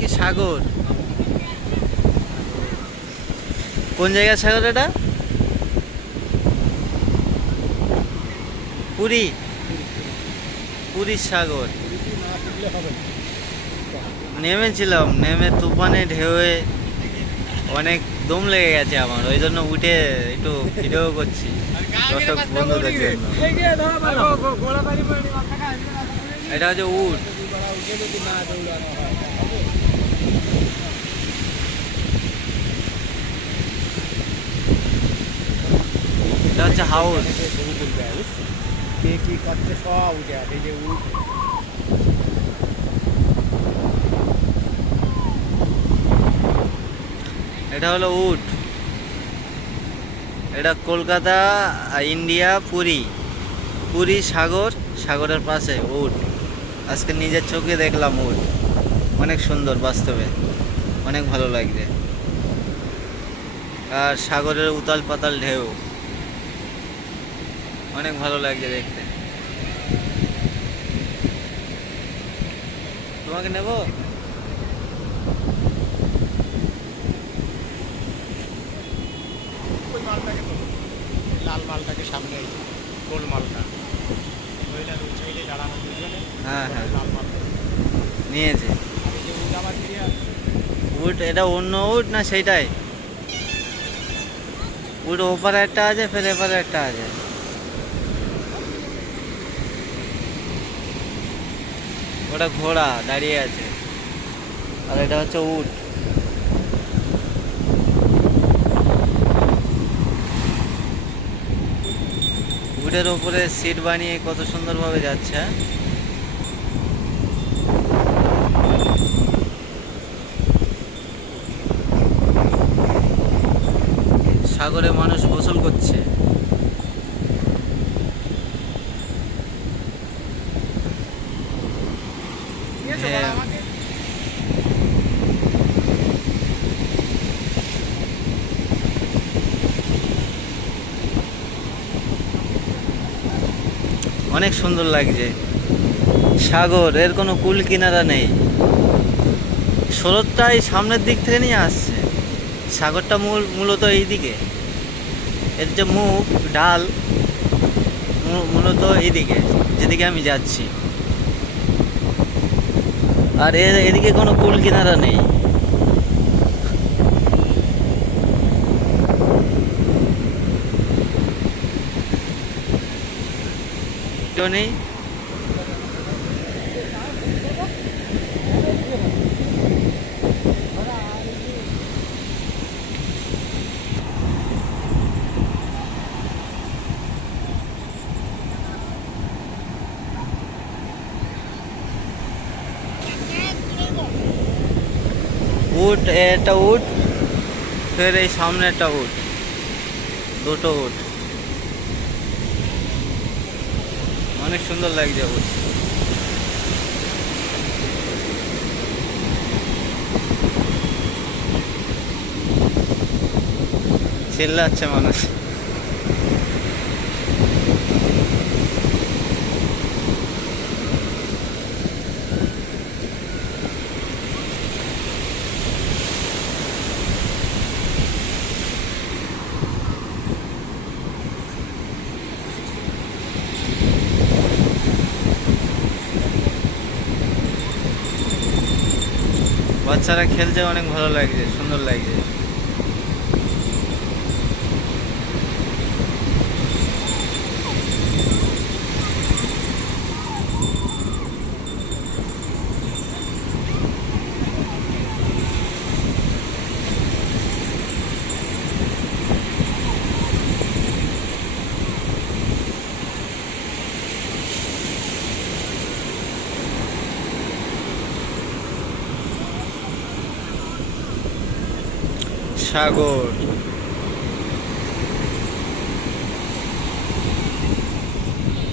কি সাগর? কোন জায়গার সাগর এটা? পুরী, পুরীর সাগর। নেমেছিলাম, নেমে তুফানে ঢেউয়ে অনেক দম লেগে গেছে আমার, ওই জন্য উঠে একটু ভিডিও করছি দর্শক বন্ধুদের জন্য। এটা হচ্ছে উট। এটা হচ্ছে হাউস। এটা হলো উট। এটা কলকাতা, ইন্ডিয়া, পুরী। পুরী সাগর, সাগরের পাশে উট। আজকে নিজের চোখে দেখলাম উট, অনেক সুন্দর, বাস্তবে অনেক ভালো লাগছে। আর সাগরের উতাল পাতাল ঢেউ অনেক ভালো লাগছে দেখতে। তোমাকে নেব? ওই মালটাকে তো লাল মালটাকে সামনে, গোল মালটা দাঁড়ানো দুজনে। হ্যাঁ হ্যাঁ, লাল মালটা নিয়েছে। আর এই যে উট আবার ফিরে আসছে। উট এটা অন্য উট না সেইটাই? উট ওপারে একটা আছে, ফের এপারে একটা আছে। ওটা ঘোড়া দাঁড়িয়ে আছে, আর এটা হচ্ছে উট। উটের ওপরে সিট বানিয়ে কত সুন্দরভাবে যাচ্ছে। হ্যাঁ? সাগরে মানুষ গোসল করছে। হ্যাঁ, অনেক সুন্দর লাগছে। সাগর, এর কোনো কুল কিনারা নেই। স্রোতটাই সামনের দিক থেকে নিয়ে আসছে। সাগরটা মূলত এই দিকে, এর যে মুখ ডাল মূলত এইদিকে, যেদিকে আমি যাচ্ছি। আর এদিকে কোনো কুল কিনারা নেই। কেউ নেই। উট, একটা উট, ফের এই সামনে একটা উট, দুটো উট। অনেক সুন্দর লাগছে উট। চিল্লাচ্ছে মানুষ। বাচ্চারা খেলছে, অনেক ভালো লাগছে, সুন্দর লাগছে। সাগর।